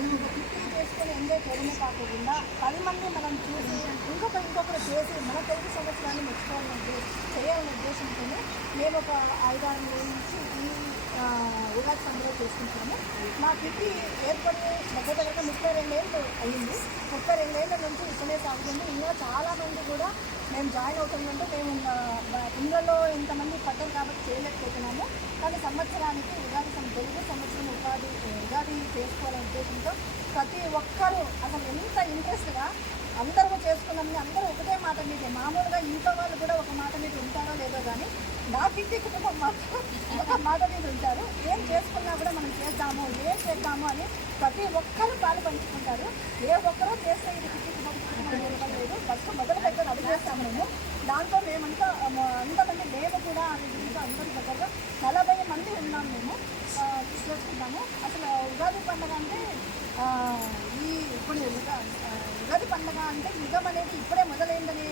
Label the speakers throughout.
Speaker 1: మనం ఒక కిట్టి చేసుకొని ఎంజాయ్ చేయడమే కాకుండా పది మంది మనం చూసి ఇంకొక ఇంకొకరు చేసి మన తెలుగు సంవత్సరాన్ని మెచ్చుకోవాలంటే చేయాలనే ఉద్దేశంతోనే మేము ఒక ఐదారు నెలల నుంచి ఈ ఉగాది సంబరం చేసుకుంటాము మా కిట్టి ఏర్పడి దగ్గర దగ్గర ముప్పై రెండేళ్ళు అయ్యింది ముప్పై రెండేళ్ళ నుంచి ఇక్కడే సాగుతుంది ఇంకా చాలామంది కూడా మేము జాయిన్ అవుతుందంటే మేము ఇళ్ళలో ఇందులో ఇంతమంది పట్టం కాబట్టి చేయలేకపోతున్నాము కానీ సంవత్సరానికి ఉగాది సం- తెలుగు సంవత్సరం ఉగాది ఉగాది చేసుకోవాలనే ఉద్దేశంతో ప్రతి ఒక్కరూ అసలు ఎంత ఇంట్రెస్ట్గా అందరూ చేసుకున్నామని అందరూ ఒకటే మాట మీద మామూలుగా ఇంట్లో వాళ్ళు కూడా ఒక మాట మీద ఉంటారో లేదో కానీ నా కిట్టి కుటుంబం మాత్రం ఒక మాట మీద ఉంటారు. ఏం చేసుకున్నా కూడా మనం చేద్దాము ఏం చేద్దాము అని ప్రతి ఒక్కరూ పాలు పంచుకుంటారు. ఏ ఒక్కరూ చేస్తే ఇది కిట్టి కుటుంబం లేదు. ఫస్ట్ మొదలు పెట్టాలి అది చేస్తాము మేము. దాంతో మేమంతా ఆ, అంతమంది మేము కూడా అది దీంతో అందరి దగ్గర నలభై మంది ఉన్నాం మేము ఆ, చేసుకుంటాము అసలు ఉగాది పండుగ అంటే ఈ ఇప్పుడు ఉగా ఉగాది పండుగ అంటే యుగం అనేది ఇప్పుడే మొదలైందని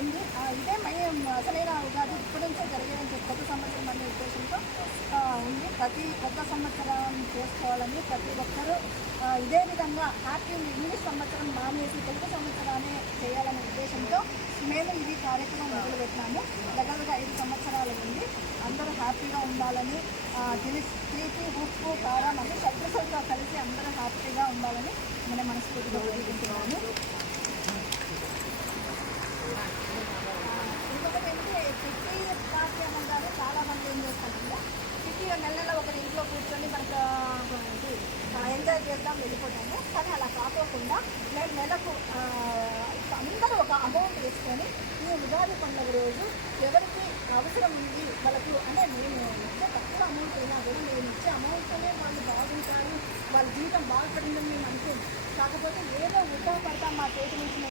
Speaker 1: ఉంది. ఇదే మయం అసలైన ఉగాది ఇప్పటి నుంచే జరిగేదని చెప్పి కొత్త సంవత్సరం అనే ఉద్దేశంతో ఉంది. ప్రతి కొత్త సంవత్సరం చేసుకోవాలని ప్రతి ఒక్కరూ ఇదే విధంగా హ్యాపీ ఇంగ్లీష్ సంవత్సరం మానేసి తెలుగు సంవత్సరాన్ని చేయాలనే ఉద్దేశంతో మేము ఇది కార్యక్రమం మొదలుపెట్టినాము. దగ్గరగా ఐదు సంవత్సరాలు ఉంది. హ్యాపీగా ఉండాలని తెలిసి తీపి ఉప్పు కారం అన్ని షడ్రుచులతో కలిసి అందరూ హ్యాపీగా ఉండాలని నేను మనస్ఫూర్తిగా కోరుకుంటున్నాను. ఇంకొకటి ఏంటంటే కిట్టి పార్టీ అనగానే చాలా మంది ఏం చేస్తారంటే కిట్టి నెల నెల ఒకరి ఇంట్లో కూర్చొని మనకు ఎంజాయ్ చేద్దాం వెళ్ళిపోతాము. కానీ అలా కాకోకుండా నేను నెలకు అందరూ ఒక అమౌంట్ వేసుకొని ఈ ఉగాది పండుగ రోజు ఎవరికి అవసరం ఉంది వాళ్ళకు అంటే మేము ఇచ్చే తక్కువ అమౌంట్ అయినా కూడా మేము ఇచ్చే అమౌంట్తోనే వాళ్ళు బాగుంటారు వాళ్ళ జీవితం బాగుపడిందని మేము అనుకుంటాం కాకపోతే ఏదో ఉద్యోగపడతాం మా చేతి నుంచి